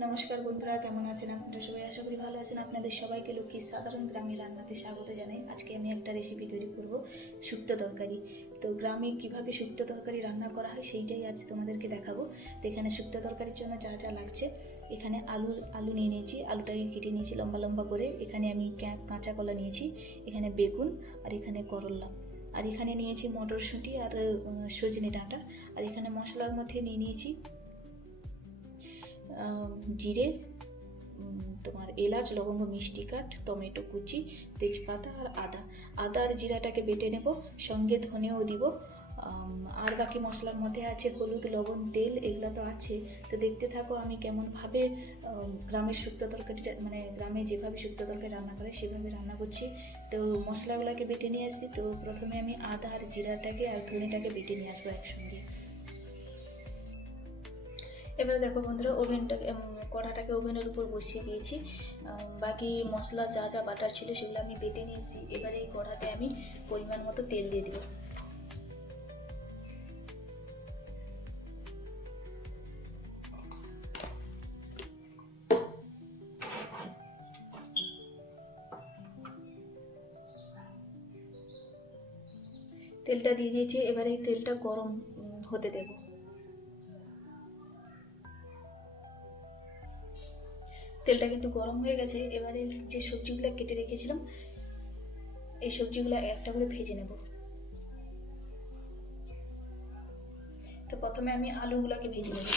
নমস্কার বন্ধুরা, কেমন আছেন আপনারা সবাই? আশা করি ভালো আছেন। আপনাদের সবাইকে লক্ষ্মীর সাধারণ গ্রামের রান্নাতে স্বাগত জানাই। আজকে আমি একটা রেসিপি তৈরি করব, শুক্তো তরকারি। তো গ্রামে কিভাবে শুক্তো তরকারি রান্না করা হয় সেইটাই আজ তোমাদেরকে দেখাবো। তো এখানে শুক্তো তরকারির জন্য যা যা লাগছে, এখানে আলু নিয়ে নিয়েছি, আলুটাকে কেটে নিয়েছি লম্বা লম্বা করে। এখানে আমি কাঁচা কলা নিয়েছি, এখানে বেগুন, আর এখানে করলা, আর এখানে নিয়েছি মটরশুঁটি আর সজনে ডাঁটা। আর এখানে মশলার মধ্যে নিয়ে নিয়েছি জিরে, তোমার এলাচ, লবঙ্গ, মিষ্টি কাঠ, টমেটো কুচি, তেজপাতা আর আদা আর জিরাটাকে বেটে নেব, সঙ্গে ধনেও দিব। আর বাকি মশলার মধ্যে আছে হলুদ, লবণ, তেল, এগুলো তো আছে। তো দেখতে থাকো আমি কেমনভাবে গ্রামের শুক্তো তরকারিটা, মানে গ্রামে যেভাবে শুক্তো তরকারি রান্না করে সেভাবে রান্না করছি। তো মশলাগুলোকে বেটে নিয়ে আসছি। তো প্রথমে আমি আদা আর জিরাটাকে আর ধনেটাকে বেটে নিয়ে আসবো একসঙ্গে। এবারে দেখো বন্ধুরা, কড়াটাকে ওভেনের উপর বসিয়ে দিয়েছি। বাকি মশলা যা যা বাটার ছিল সেগুলো আমি বেটে নিয়েছি। এবারে এই কড়াতে আমি পরিমাণ মতো তেল দিয়ে দিব। তেলটা দিয়ে দিয়েছি, এবারে এই তেলটা গরম হতে দেব। তেলটা কিন্তু গরম হয়ে গেছে। এবারে যে সবজিগুলো কেটে রেখেছিলাম, এই সবজিগুলো একটা করে ভেজে নেব। তো প্রথমে আমি আলুগুলোকে ভেজে নেব।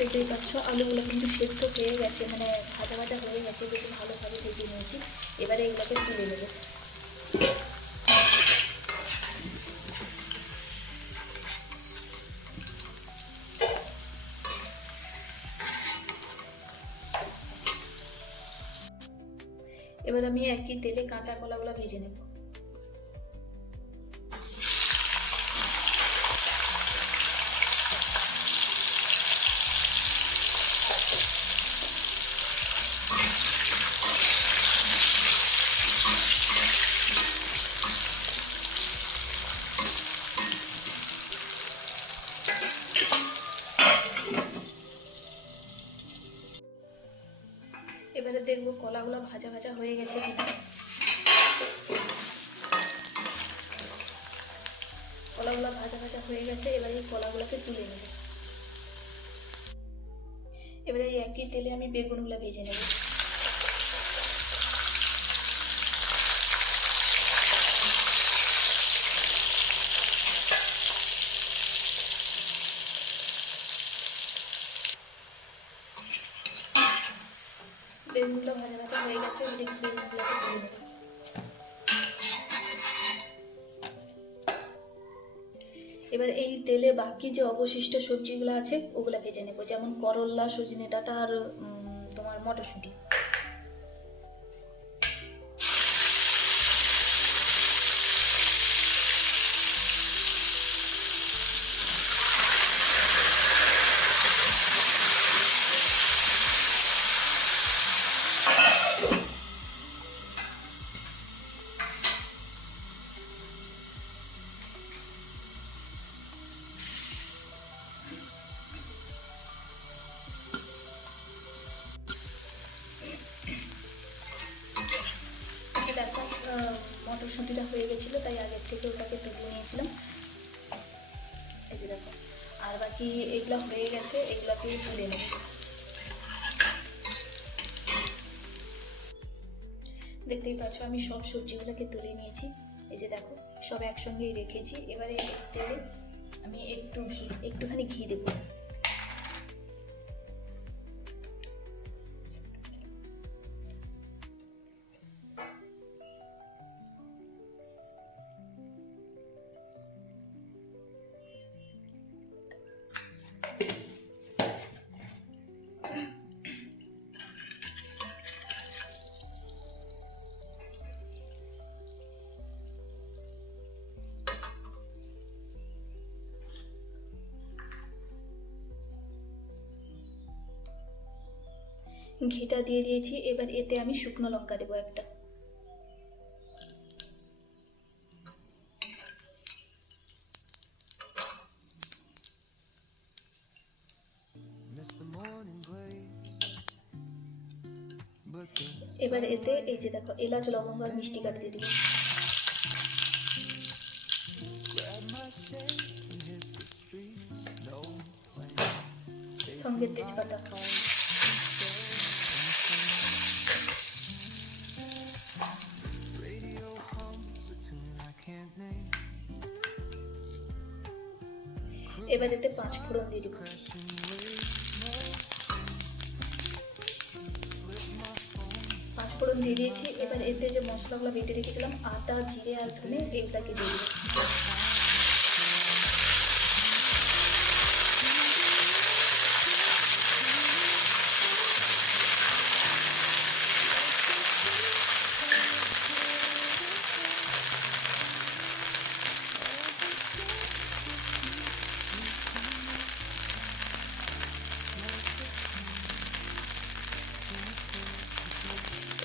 দেখতেই পাচ্ছ আলুগুলো কিন্তু সেদ্ধ হয়ে গেছে, মানে ভাজা ভাজা হয়ে গেছে, বেশ ভালোভাবে ভেজে নিয়েছি। এবারে এগুলোকে তুলে নেব। এবার আমি একই তেলে কাঁচা কলাগুলো ভেজে নেব। এবারে দেখবো কলাগুলো ভাজা ভাজা হয়ে গেছে কিনা। কলাগুলো ভাজা ভাজা হয়ে গেছে। এবারে এই কলাগুলোকে তুলে নেব। এবারে এই একই তেলে আমি বেগুনগুলো ভেজে নেব। বেগুনগুলো ভাজা ভাজা হয়ে গেছে। এবারে বেগুনগুলোকে তুলে নেব। এবার এই তেলে বাকি যে অবশিষ্ট সবজিগুলো আছে ওগুলো ভেজে নেব, যেমন করলা, সজনে ডাঁটা আর তোমার মটরশুঁটি। দেখো মটরশুঁটিটা হয়ে গেছিলো, তাই আগের থেকে ওটাকে তুলে নিয়েছিলাম। এই যে দেখো, আর বাকি এগুলো হয়ে গেছে, এগুলোকে তুলে নেব। দেখতেই পাচ্ছ আমি সব সবজিগুলোকে তুলে নিয়েছি। এই যে দেখো, সব একসঙ্গেই রেখেছি। এবারে তেলে আমি একটুখানি ঘি দেবো। ঘিটা দিয়ে দিয়েছি। এবার এতে আমি শুকনো লঙ্কা দেবো একটা। এবার এতে এই যে দেখো এলাচ, লবঙ্গ আর মিষ্টি কাঠ দিয়ে দিব, সঙ্গে তেজপাতা। এবার এতে 5 ফোড়ন দিয়ে দিব। 5 ফোড়ন দিয়ে দিয়েছি। এবার এতে যে মশলাগুলো বেটে রেখেছিলাম, আদা, জিরে আর ধনে, এগুলাকে দিয়ে দিব।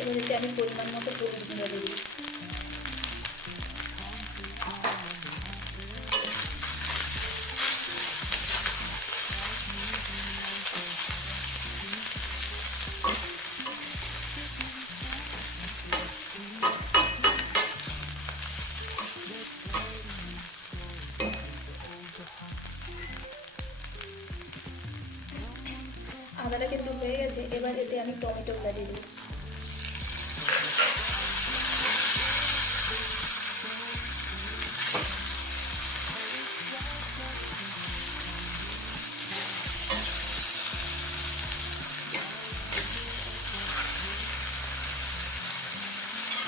এবার এতে আমি পরিমাণ মতো হলুদ গুঁড়ো দিয়ে দিই। আদাটা কিন্তু হয়ে গেছে। এবার এতে আমি টমেটোগুলো দিয়ে দিই।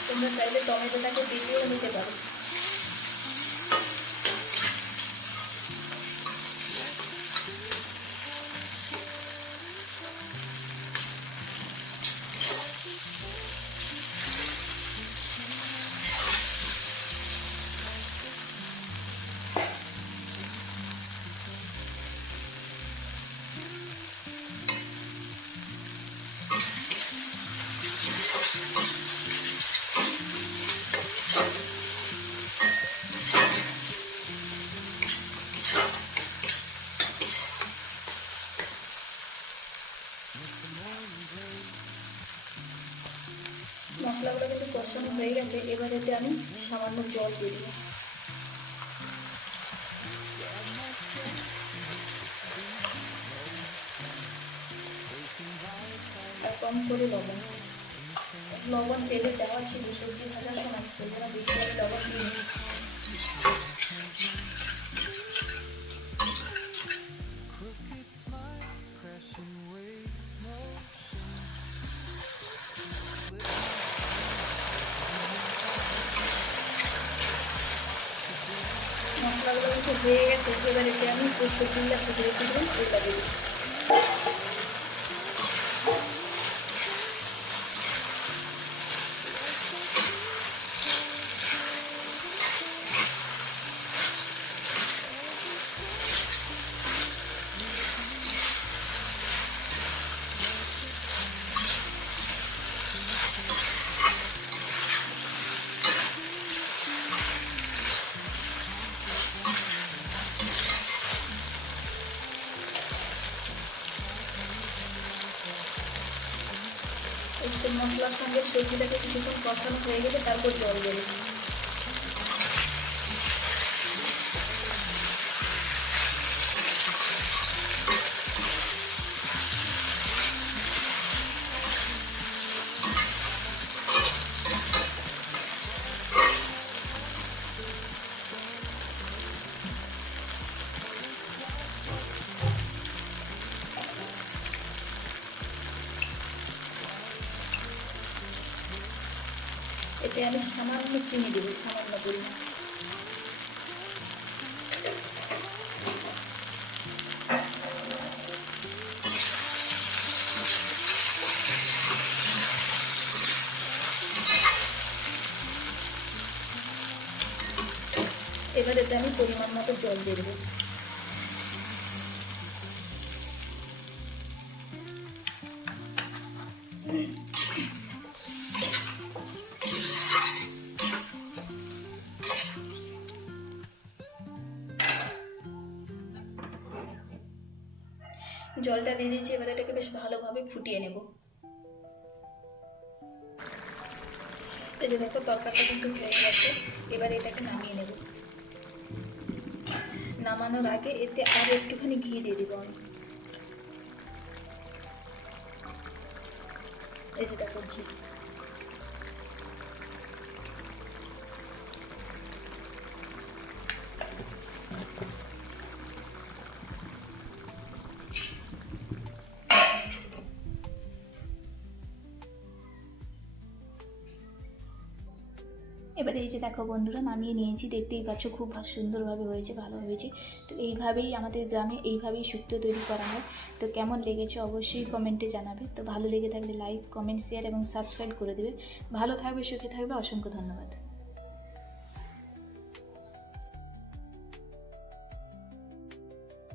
তোমরা চাইলে টমেটোটাকে দিয়েও নিতে পারো। মশলাগুলো কিন্তু কষানো হয়ে গেছে। এবার এতে আমি সামান্য জল দিয়ে দিই আর কম করে লবণ। লবণ তেলে দেওয়া ছিল সবজি ভাজার সময়, তোমরা বেশি আমি লবণ দিই। মশলাগুলো কিন্তু হয়ে গেছে। এবার এতে আমি সবজিগুলো ভেজে রেখেছিলাম সেটা দিয়ে দিই। এই মশলার সঙ্গে সবজিটাকে কিছুক্ষণ কষানো হয়ে গেলে তারপর জল দেবে। এতে আমি সামান্য চিনি দেবো, সামান্য পরিমাণ। এবার এতে আমি পরিমাণ মতো জল দিয়ে দেবো। জলটা দিয়ে দিয়েছি, এবার এটাকে বেশ ভালোভাবে ফুটিয়ে নেব। এই যে দেখো তরকারিটা কিন্তু হয়ে গেছে, এবার এটাকে নামিয়ে নেব। নামানোর আগে এতে আর একটুখানি ঘি দিয়ে দিব আমি। এই যে দেখো ঘি। এবারে এই যে দেখো বন্ধুরা, নামিয়ে নিয়েছি, দেখতেই পাচ্ছ খুব সুন্দরভাবে হয়েছে, ভালো হয়েছে। তো এইভাবেই আমাদের গ্রামে এইভাবেই শুক্তো তৈরি করা হয়। তো কেমন লেগেছে অবশ্যই কমেন্টে জানাবে। তো ভালো লেগে থাকলে লাইক, কমেন্ট, শেয়ার এবং সাবস্ক্রাইব করে দেবে। ভালো থাকবে, সুখে থাকবে, অসংখ্য ধন্যবাদ।